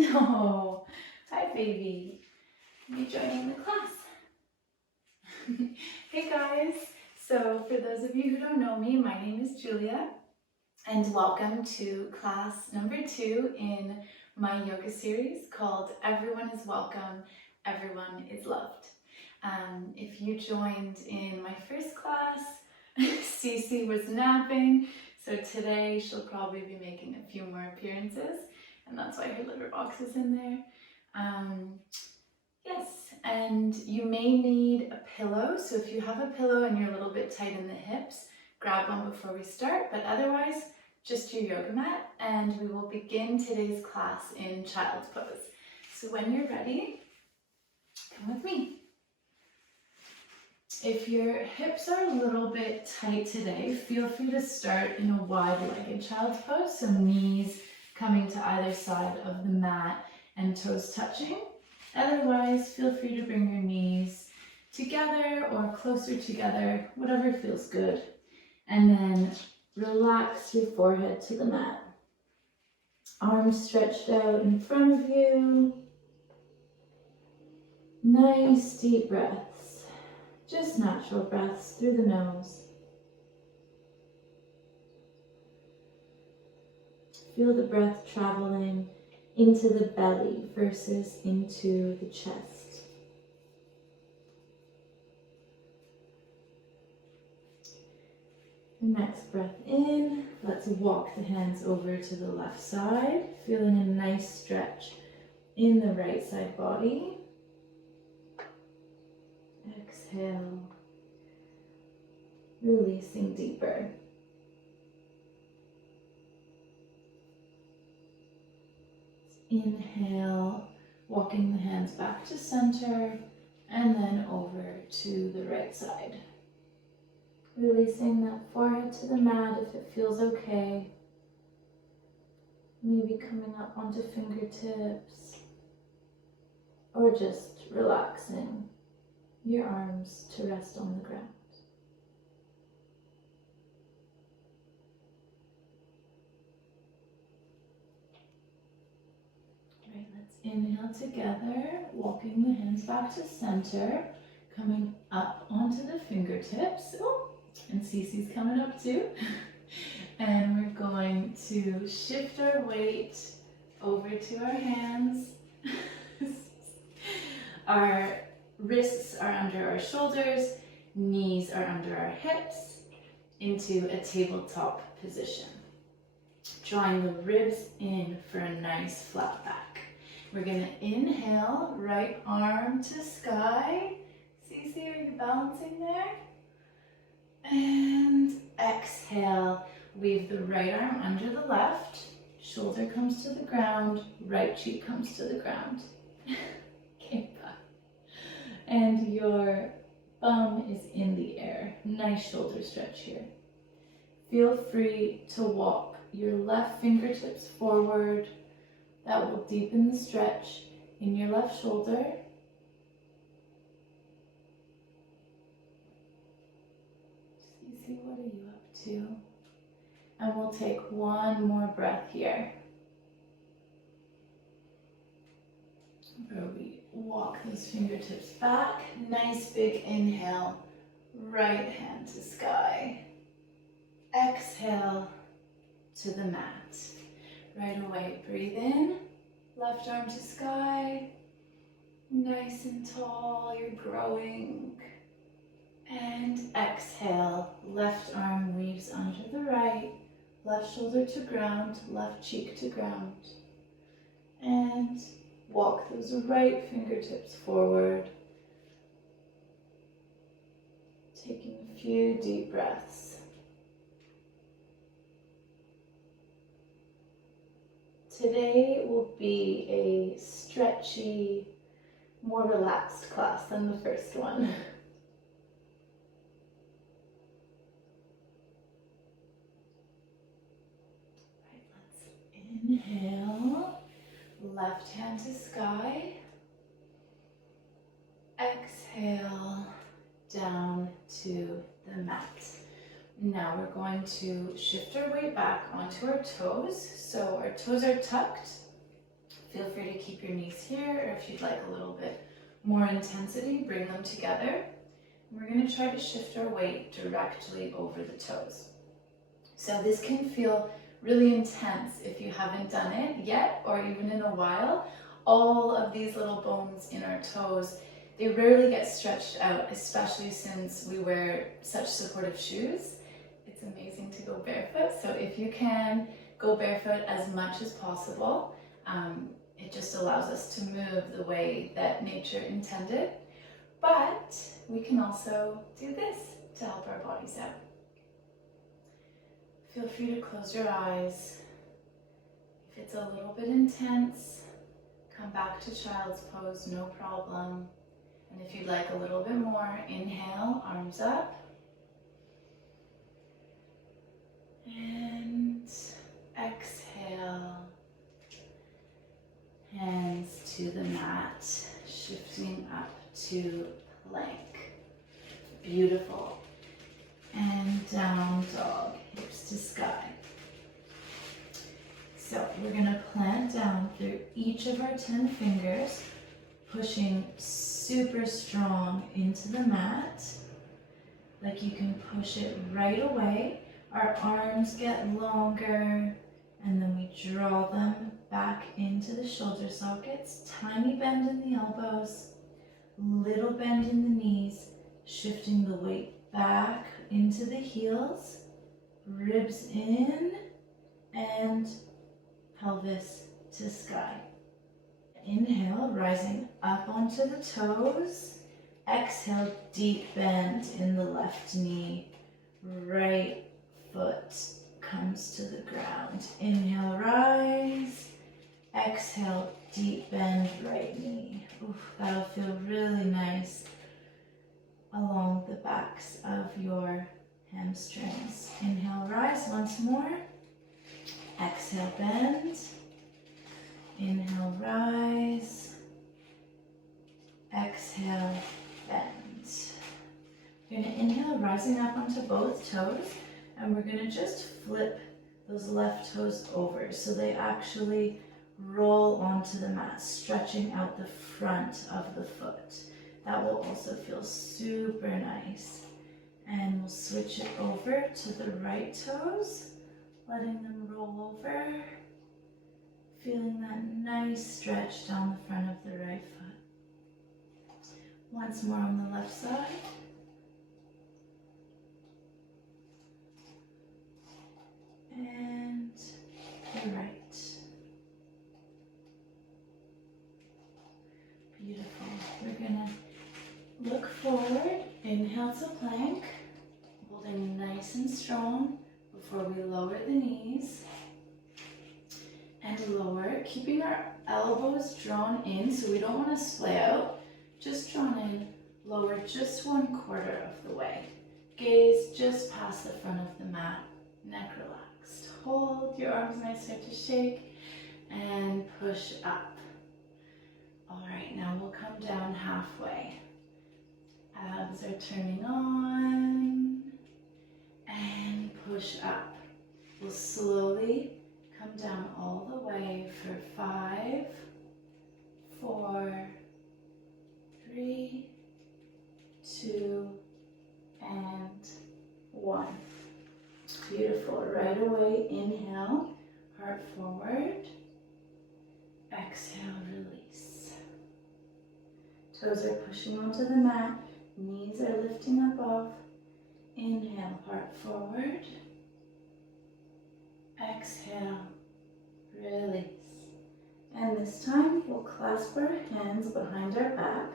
No. Hi, baby. You joining the class? Hey, guys. So, for those of you who don't know me, my name is Julia, and welcome to class number 2 in my yoga series called Everyone is Welcome, Everyone is Loved. If you joined in my first class, Cece was napping, so today she'll probably be making a few more appearances, and that's why her litter box is in there. Yes, and you may need a pillow, so if you have a pillow and you're a little bit tight in the hips, grab one before we start, but otherwise, just your yoga mat, and we will begin today's class in child's pose. So when you're ready, come with me. If your hips are a little bit tight today, feel free to start in a wide-legged child's pose, so knees coming to either side of the mat and toes touching. Otherwise, feel free to bring your knees together or closer together, whatever feels good. And then relax your forehead to the mat. Arms stretched out in front of you. Nice deep breaths. Just natural breaths through the nose. Feel the breath traveling into the belly versus into the chest. The next breath in, let's walk the hands over to the left side, feeling a nice stretch in the right side body. Exhale, releasing deeper. Inhale, walking the hands back to center, and then over to the right side. Releasing that forehead to the mat if it feels okay. Maybe coming up onto fingertips, or just relaxing your arms to rest on the ground. Right, let's inhale together, walking the hands back to center, coming up onto the fingertips. Oh, and Cece's coming up too. And we're going to shift our weight over to our hands. Our wrists are under our shoulders, knees are under our hips, into a tabletop position. Drawing the ribs in for a nice flat back. We're going to inhale, right arm to sky. Cece, are you balancing there? And exhale, weave the right arm under the left, shoulder comes to the ground, right cheek comes to the ground. Okay, bye. And your bum is in the air. Nice shoulder stretch here. Feel free to walk your left fingertips forward. That will deepen the stretch in your left shoulder. Cece, what are you up to? And we'll take one more breath here, where we walk those fingertips back. Nice big inhale, right hand to sky. Exhale to the mat. Right away, breathe in, left arm to sky. Nice and tall, you're growing. And exhale, left arm weaves under the right, left shoulder to ground, left cheek to ground. And walk those right fingertips forward. Taking a few deep breaths. Today will be a stretchy, more relaxed class than the first one. Right, let's inhale, left hand to sky. Exhale, down to the mat. Now we're going to shift our weight back onto our toes. So our toes are tucked. Feel free to keep your knees here, or if you'd like a little bit more intensity, bring them together. We're going to try to shift our weight directly over the toes. So this can feel really intense if you haven't done it yet, or even in a while. All of these little bones in our toes, they rarely get stretched out, especially since we wear such supportive shoes. It's amazing to go barefoot, so if you can go barefoot as much as possible, it just allows us to move the way that nature intended. But we can also do this to help our bodies out. Feel free to close your eyes. If it's a little bit intense, come back to child's pose, no problem. And if you'd like a little bit more, inhale, arms up. And exhale, hands to the mat, shifting up to plank. Beautiful. And down dog, hips to sky. So we're going to plant down through each of our 10 fingers, pushing super strong into the mat, like you can push it right away. Our arms get longer, and then we draw them back into the shoulder sockets. Tiny bend in the elbows, little bend in the knees, shifting the weight back into the heels, ribs in, and pelvis to sky. Inhale, rising up onto the toes. Exhale, deep bend in the left knee. Right foot comes to the ground. Inhale, rise. Exhale, deep bend right knee. Oof, that'll feel really nice along the backs of your hamstrings. Inhale, rise once more. Exhale, bend. Inhale, rise. Exhale, bend. You're going to inhale, rising up onto both toes, and we're going to just flip those left toes over so they actually roll onto the mat, stretching out the front of the foot. That will also feel super nice. And we'll switch it over to the right toes, letting them roll over, feeling that nice stretch down the front of the right foot. Once more on the left side. And the right. Beautiful. We're gonna look forward, inhale to plank, holding nice and strong before we lower the knees. And lower, keeping our elbows drawn in, so we don't want to splay out, just drawn in, lower just 1/4 of the way. Gaze just past the front of the mat, neck relaxed. Hold your arms nice, start to shake, and push up. All right, now we'll come down halfway. Abs are turning on, and push up. We'll slowly come down all the way for 5, 4, 3, 2, and 1. Beautiful. Right away, inhale, heart forward. Exhale, release. Toes are pushing onto the mat, knees are lifting above. Inhale, heart forward. Exhale, release. And this time we'll clasp our hands behind our back,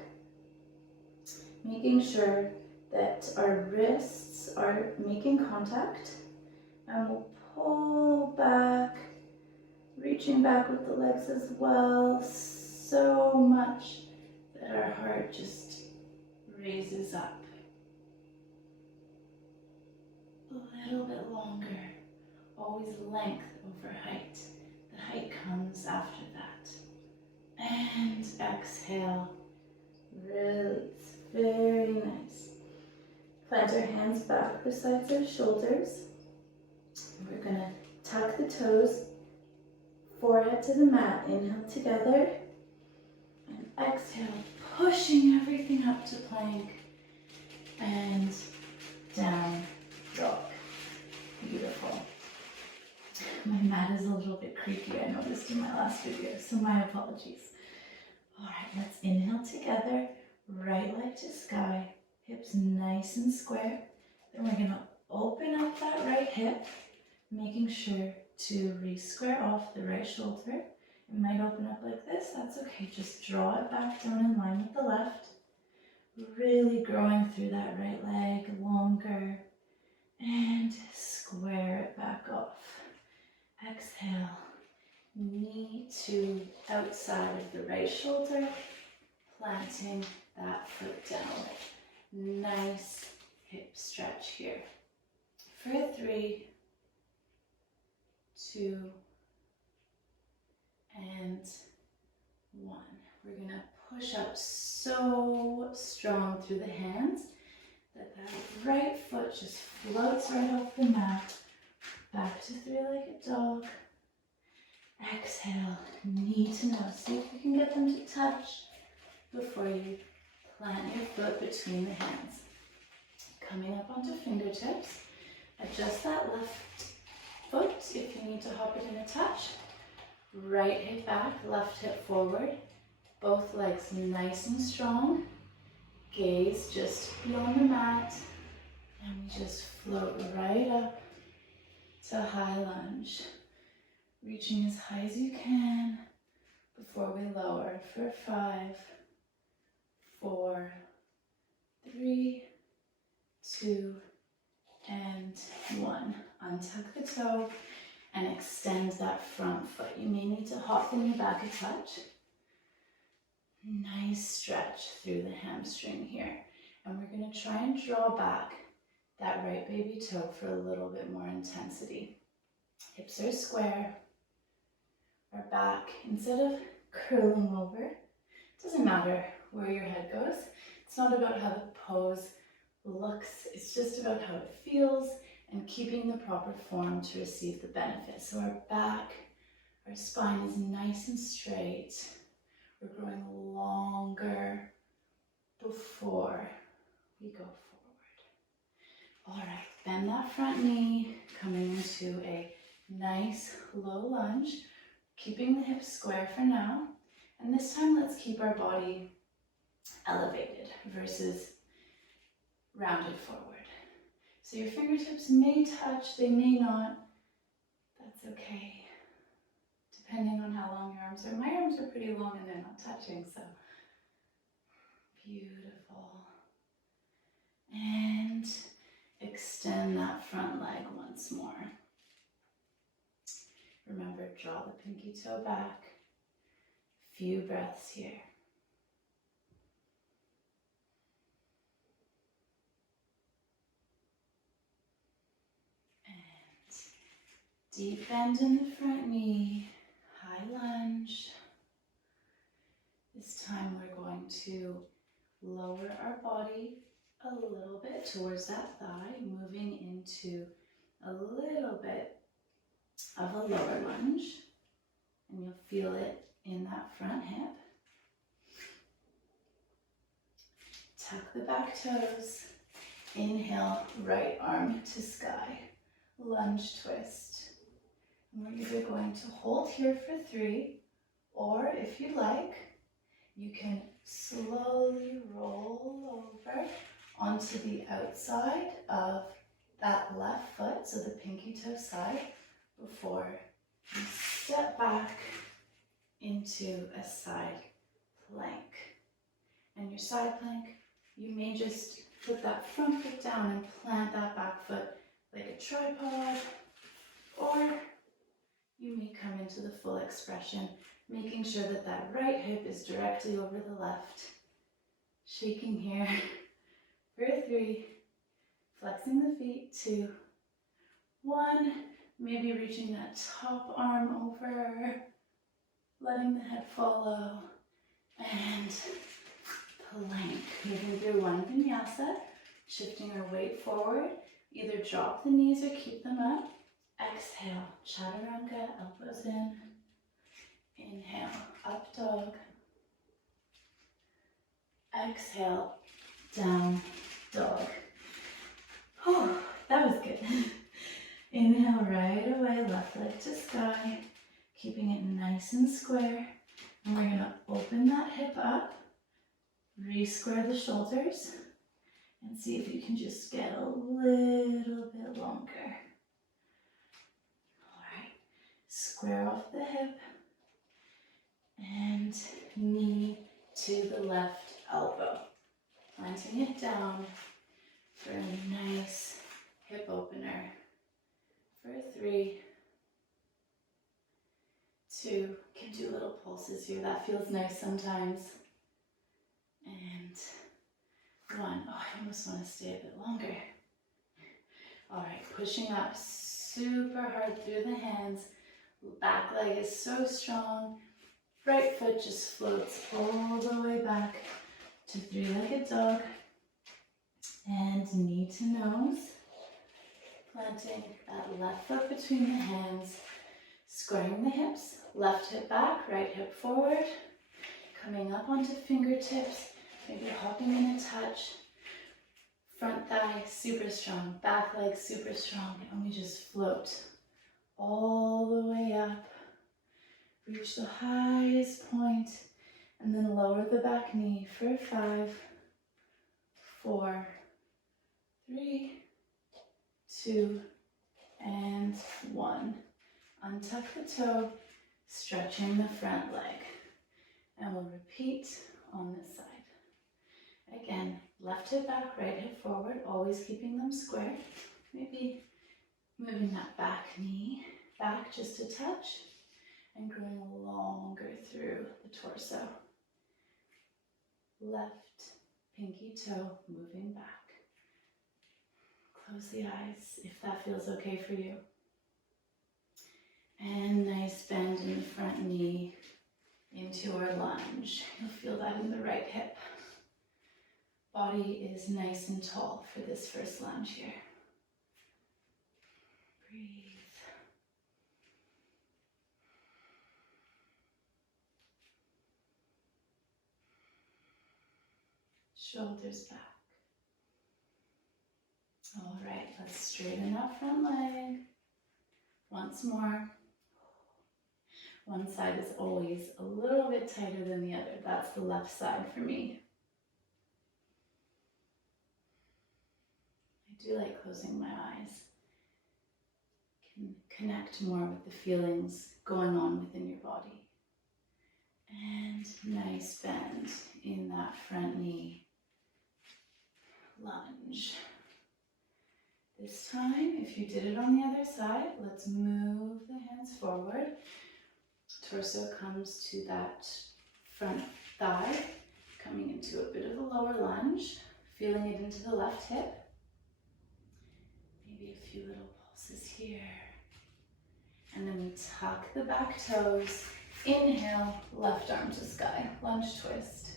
making sure that our wrists are making contact, and we'll pull back, reaching back with the legs as well, so much that our heart just raises up. A little bit longer. Always length over height. The height comes after that. And exhale, release. Very nice. Plant our hands back beside our shoulders. We're going to tuck the toes, forehead to the mat. Inhale together. And exhale, pushing everything up to plank. And down dog. Beautiful. My mat is a little bit creaky, I noticed in my last video, so my apologies. All right, let's inhale together. Right leg to sky, hips nice and square. Then we're gonna open up that right hip, making sure to re-square off the right shoulder. It might open up like this, that's okay. Just draw it back down in line with the left. Really growing through that right leg longer. And square it back off. Exhale, knee to outside of the right shoulder, planting that foot down. Nice hip stretch here. For 3, 2, and 1. We're gonna push up so strong through the hands that right foot just floats right off the mat. Back to 3-legged dog. Exhale, knee to nose. See if you can get them to touch before you plant your foot between the hands. Coming up onto fingertips. Adjust that left foot if you need to hop it in a touch. Right hip back, left hip forward. Both legs nice and strong. Gaze just beyond the mat. And we just float right up to high lunge. Reaching as high as you can before we lower for 5, 4, 3, 2, and 1. Untuck the toe and extend that front foot. You may need to hop the knee back a touch. Nice stretch through the hamstring here. And we're going to try and draw back that right baby toe for a little bit more intensity. Hips are square. Our back, instead of curling over, it doesn't matter where your head goes. It's not about how the pose looks. It's just about how it feels and keeping the proper form to receive the benefit. So our back, our spine is nice and straight. We're growing longer before we go forward. All right, bend that front knee, coming into a nice low lunge, keeping the hips square for now. And this time, let's keep our body elevated versus rounded forward. So your fingertips may touch, they may not. That's okay. Depending on how long your arms are. My arms are pretty long and they're not touching, so beautiful. And extend that front leg once more. Remember, draw the pinky toe back. Few breaths here. And deep bend in the front knee. High lunge. This time we're going to lower our body a little bit towards that thigh, moving into a little bit of a lower lunge. And you'll feel it in that front hip. Tuck the back toes. Inhale, right arm to sky. Lunge twist. We're either going to hold here for 3, or if you like, you can slowly roll over onto the outside of that left foot, so the pinky toe side, before you step back into a side plank. And your side plank, you may just put that front foot down and plant that back foot like a tripod, or you may come into the full expression, making sure that that right hip is directly over the left. Shaking here for 3, flexing the feet, 2, 1, maybe reaching that top arm over, letting the head follow, and plank. Moving through one vinyasa, shifting our weight forward, either drop the knees or keep them up. Exhale, chaturanga, elbows in. Inhale, up dog. Exhale, down dog. Oh, that was good. Inhale right away, left leg to sky, keeping it nice and square. And we're gonna open that hip up, re-square the shoulders, and see if you can just get a little bit longer. All right, square off the hip, and knee to the left elbow. Planting it down for a nice hip opener. For 3, 2, can do little pulses here. That feels nice sometimes. And 1, oh, I almost want to stay a bit longer. All right, pushing up super hard through the hands. Back leg is so strong. Right foot just floats all the way back to 3-legged dog. And knee to nose. Planting that left foot between the hands. Squaring the hips. Left hip back, right hip forward. Coming up onto fingertips. Maybe hopping in a touch. Front thigh super strong. Back leg super strong. And we just float all the way up. Reach the highest point, and then lower the back knee for 5, 4, 3, 2, and 1. Untuck the toe, stretching the front leg. And we'll repeat on this side. Again, left hip back, right hip forward, always keeping them square. Maybe moving that back knee back just a touch. And growing longer through the torso. Left pinky toe moving back. Close the eyes if that feels okay for you. And nice bend in the front knee into our lunge. You'll feel that in the right hip. Body is nice and tall for this first lunge here. Breathe. Shoulders back. All right, let's straighten that front leg. Once more. One side is always a little bit tighter than the other. That's the left side for me. I do like closing my eyes. Can connect more with the feelings going on within your body. And nice bend in that front knee. Lunge. This time, if you did it on the other side, let's move the hands forward. Torso comes to that front thigh, coming into a bit of a lower lunge, feeling it into the left hip. Maybe a few little pulses here. And then we tuck the back toes. Inhale, left arm to sky, lunge twist.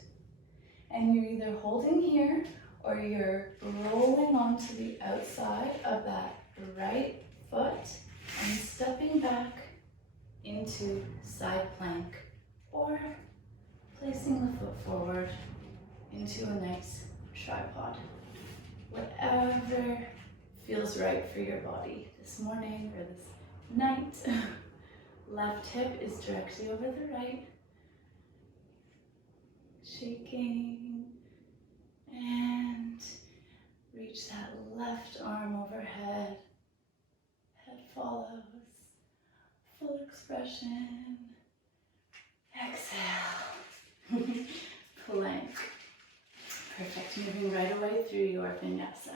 And you're either holding here or you're rolling onto the outside of that right foot and stepping back into side plank, or placing the foot forward into a nice tripod. Whatever feels right for your body this morning or this night. Left hip is directly over the right. Shaking. And reach that left arm overhead. Head follows. Full expression. Exhale. Plank. Perfect. Moving right away through your vinyasa.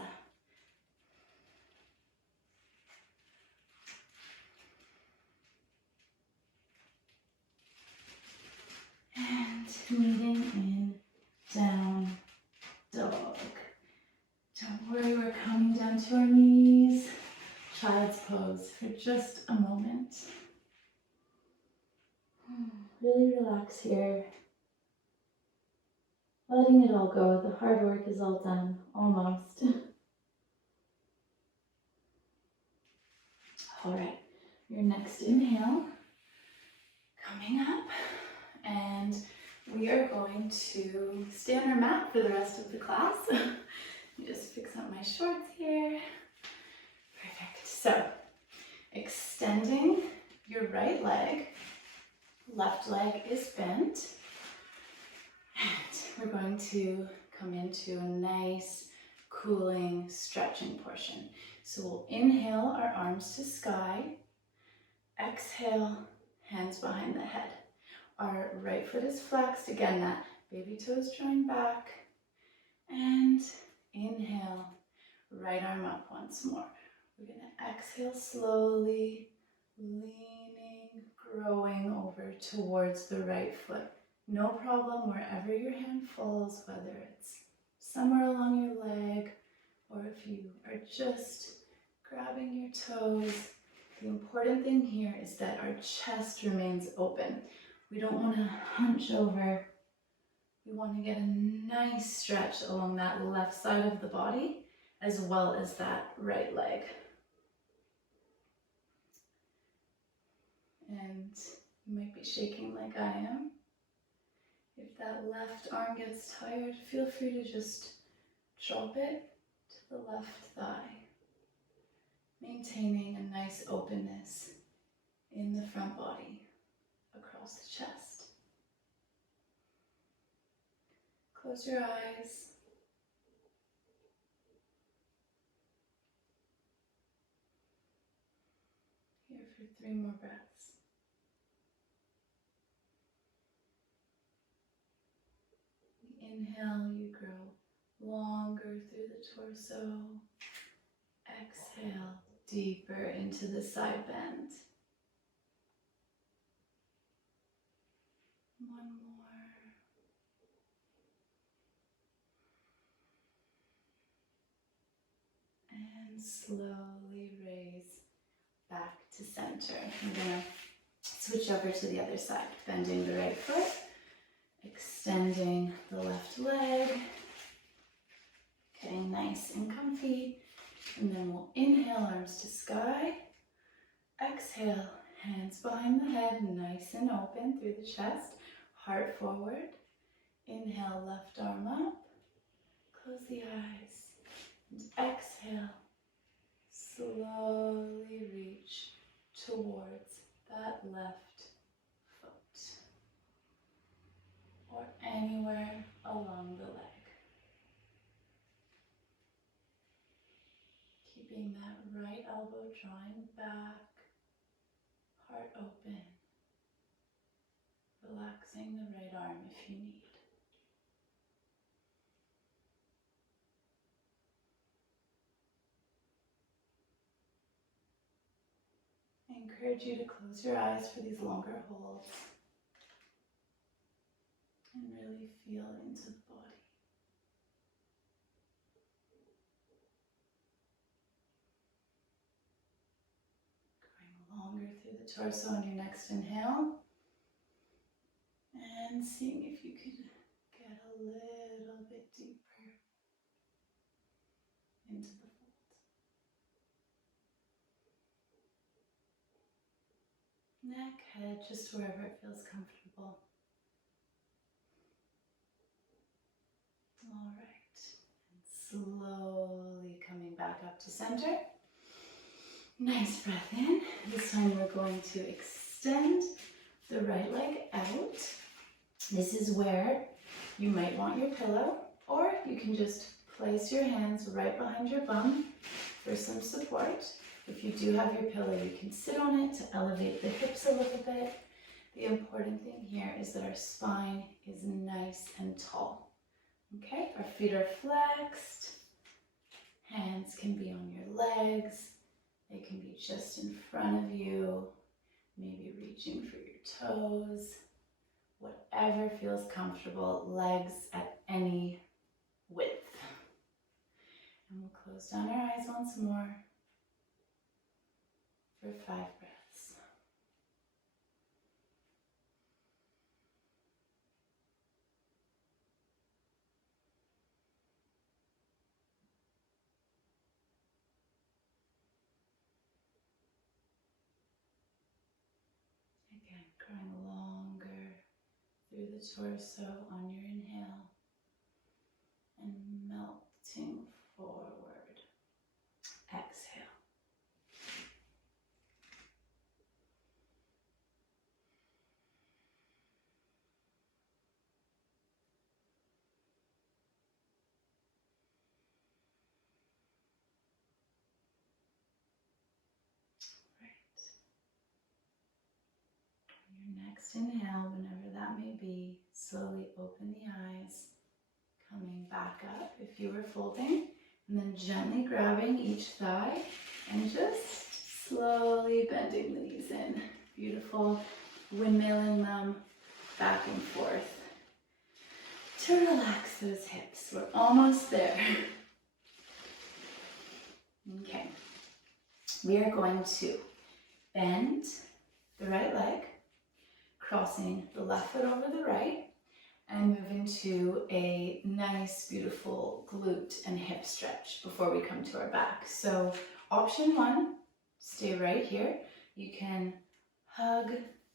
And meeting in down dog. Don't worry, we're coming down to our knees. Child's pose for just a moment. Really relax here. Letting it all go. The hard work is all done, almost. All right, your next inhale. Coming up, and we are going to stay on our mat for the rest of the class. Just fix up my shorts here. Perfect. So, extending your right leg, left leg is bent, and we're going to come into a nice, cooling, stretching portion. So we'll inhale our arms to sky, exhale, hands behind the head. Our right foot is flexed, again that baby toes join back, and inhale, right arm up once more. We're going to exhale slowly, leaning, growing over towards the right foot. No problem wherever your hand falls, whether it's somewhere along your leg or if you are just grabbing your toes. The important thing here is that our chest remains open. We don't want to hunch over. We want to get a nice stretch along that left side of the body as well as that right leg. And you might be shaking like I am. If that left arm gets tired, feel free to just drop it to the left thigh, maintaining a nice openness in the front body across the chest. Close your eyes. Here for 3 more breaths. Inhale, you grow longer through the torso. Exhale, deeper into the side bend. One more. And slowly raise back to center. I'm going to switch over to the other side, bending the right foot, extending the left leg, getting nice and comfy, and then we'll inhale, arms to sky, exhale, hands behind the head, nice and open through the chest, heart forward, inhale, left arm up, close the eyes, and exhale, slowly reach towards that left foot or anywhere along the leg. Keeping that right elbow drawing back, heart open, relaxing the right arm if you need. I encourage you to close your eyes for these longer holds and really feel into the body. Going longer through the torso on your next inhale, and seeing if you can get a little bit deeper into the fold. Neck, head, just wherever it feels comfortable. All right, and slowly coming back up to center. Nice breath in. This time we're going to extend the right leg out. This is where you might want your pillow, or you can just place your hands right behind your bum for some support. If you do have your pillow, you can sit on it to elevate the hips a little bit. The important thing here is that our spine is nice and tall. Okay, our feet are flexed. Hands can be on your legs. They can be just in front of you, maybe reaching for your toes. Whatever feels comfortable, legs at any width. And we'll close down our eyes once more for 5 breaths. Again, growing through the torso on your inhale and melting forward. Exhale. Your next inhale, whenever that may be, slowly open the eyes, coming back up if you were folding, and then gently grabbing each thigh and just slowly bending the knees in. Beautiful, windmilling them back and forth to relax those hips. We're almost there. Okay, we are going to bend the right leg, crossing the left foot over the right, and move into a nice, beautiful glute and hip stretch before we come to our back. So option one, stay right here. You can hug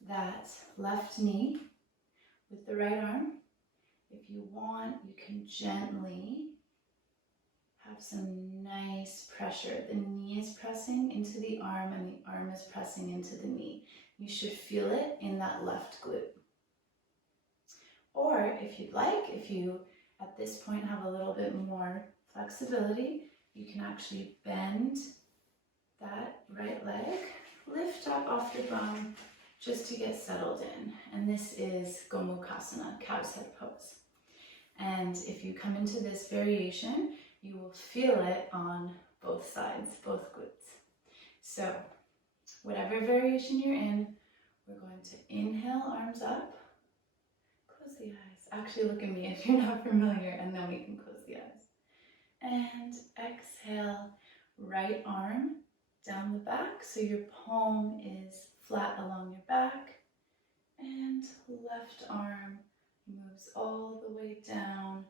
that left knee with the right arm. If you want, you can gently have some nice pressure. The knee is pressing into the arm and the arm is pressing into the knee. You should feel it in that left glute. Or if you'd like, if you at this point have a little bit more flexibility, you can actually bend that right leg, lift up off your bum just to get settled in. And this is Gomukhasana, cow's head pose. And if you come into this variation, you will feel it on both sides, both glutes. So whatever variation you're in, we're going to inhale, arms up, close the eyes. Actually look at me if you're not familiar, and then we can close the eyes. And exhale, right arm down the back, so your palm is flat along your back, and left arm moves all the way down,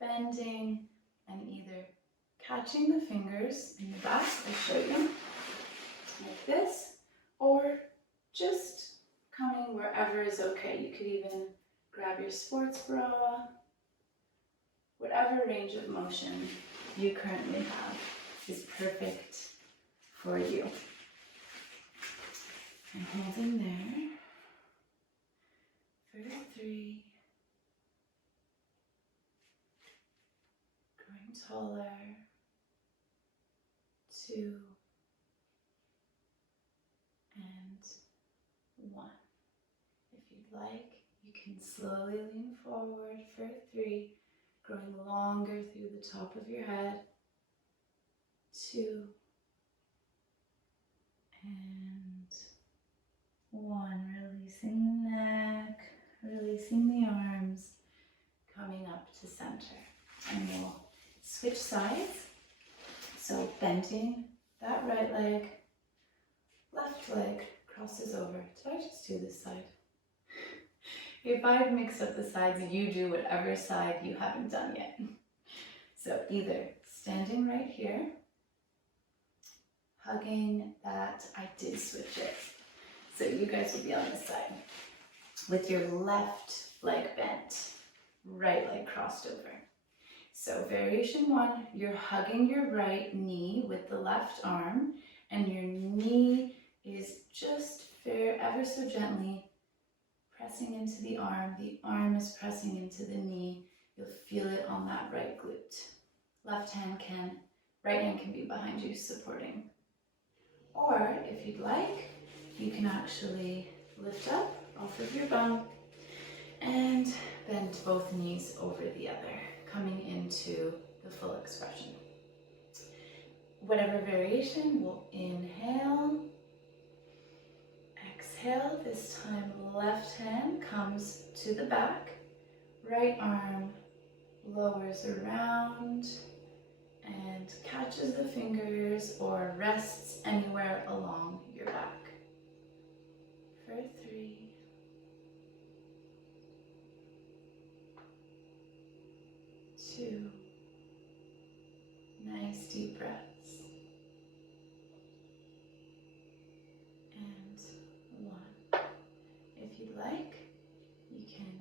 bending, and either catching the fingers in the back, I'll show you, like this, or just coming wherever is okay. You could even grab your sports bra, whatever range of motion you currently have is perfect for you. And holding there for 3, growing taller, 2, and 1. If you'd like, you can slowly lean forward for 3, growing longer through the top of your head, 2, and 1. Releasing the neck, releasing the arms, coming up to center. And we'll switch sides. So bending that right leg, left leg crosses over. Did I just do this side? If I've mixed up the sides, you do whatever side you haven't done yet. So either standing right here, hugging that, I did switch it. So you guys will be on this side. With your left leg bent, right leg crossed over. So variation 1, you're hugging your right knee with the left arm, and your knee is just ever so gently pressing into the arm is pressing into the knee. You'll feel it on that right glute. Right hand can be behind you supporting. Or if you'd like, you can actually lift up off of your bum and bend both knees over the other, coming into the full expression. Whatever variation, we'll inhale, exhale. This time, left hand comes to the back, right arm lowers around and catches the fingers or rests anywhere along your back. For 3, 2, nice deep breaths, and 1. If you'd like, you can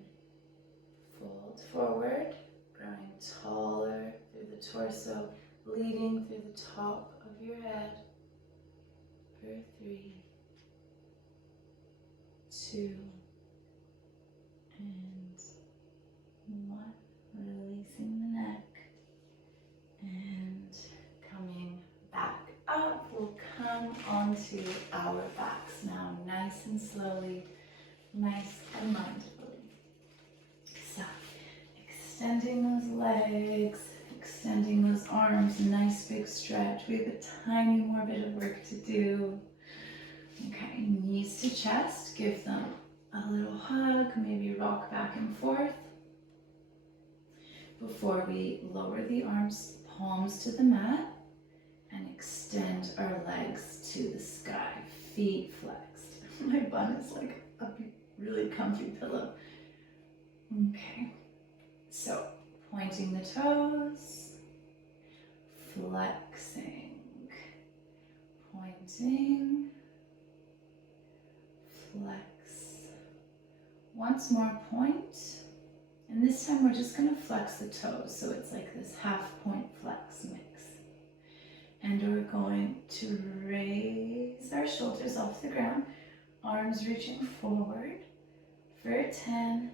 torso leading through the top of your head for 3, 2, and 1. Releasing the neck and coming back up. We'll come onto our backs now, nice and slowly, nice and mindfully. So, extending those legs, extending those arms, nice big stretch. We have a tiny more bit of work to do. Okay, knees to chest, give them a little hug, maybe rock back and forth. Before we lower the arms, palms to the mat, and extend our legs to the sky, feet flexed. My bun is like a really comfy pillow. Okay, so pointing the toes, flexing, pointing, flex. Once more, point. And this time we're just going to flex the toes, so it's like this half point flex mix. And we're going to raise our shoulders off the ground, arms reaching forward for 10,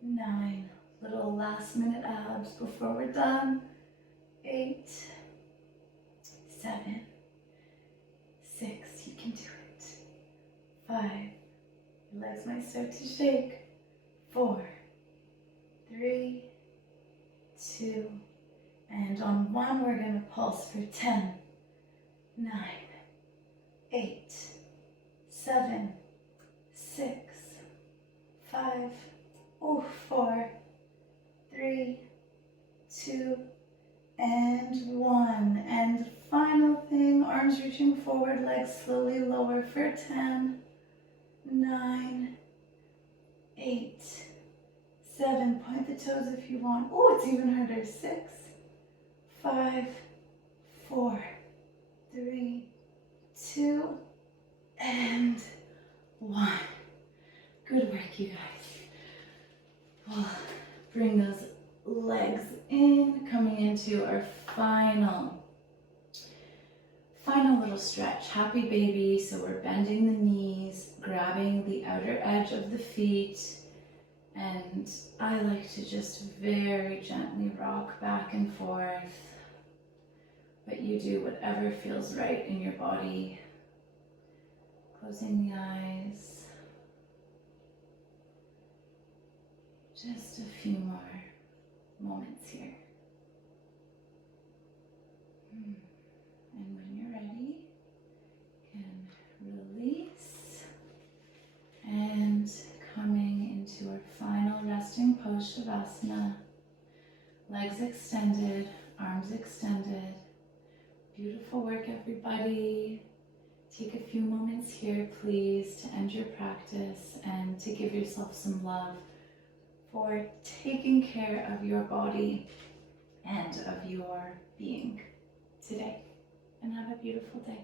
9, little last minute abs before we're done, 8, 7, 6, you can do it, 5, your legs might start to shake, 4, 3, 2, and on 1 we're going to pulse for 10, 9, 8, 7, 6, 5, 4, 3, 2, and 1. And final thing, arms reaching forward, legs slowly lower for 10, 9, 8, 7, point the toes if you want. Oh, it's even harder. 6, 5, 4, 3, 2, and 1. Good work, you guys. We'll bring those legs in, coming into our final little stretch. Happy baby. So we're bending the knees, grabbing the outer edge of the feet, and I like to just very gently rock back and forth, but you do whatever feels right in your body. Closing the eyes. Just a few more moments here. And when you're ready, you can release. And coming into our final resting pose, Savasana. Legs extended, arms extended. Beautiful work, everybody. Take a few moments here, please, to end your practice and to give yourself some love for taking care of your body and of your being today. And have a beautiful day.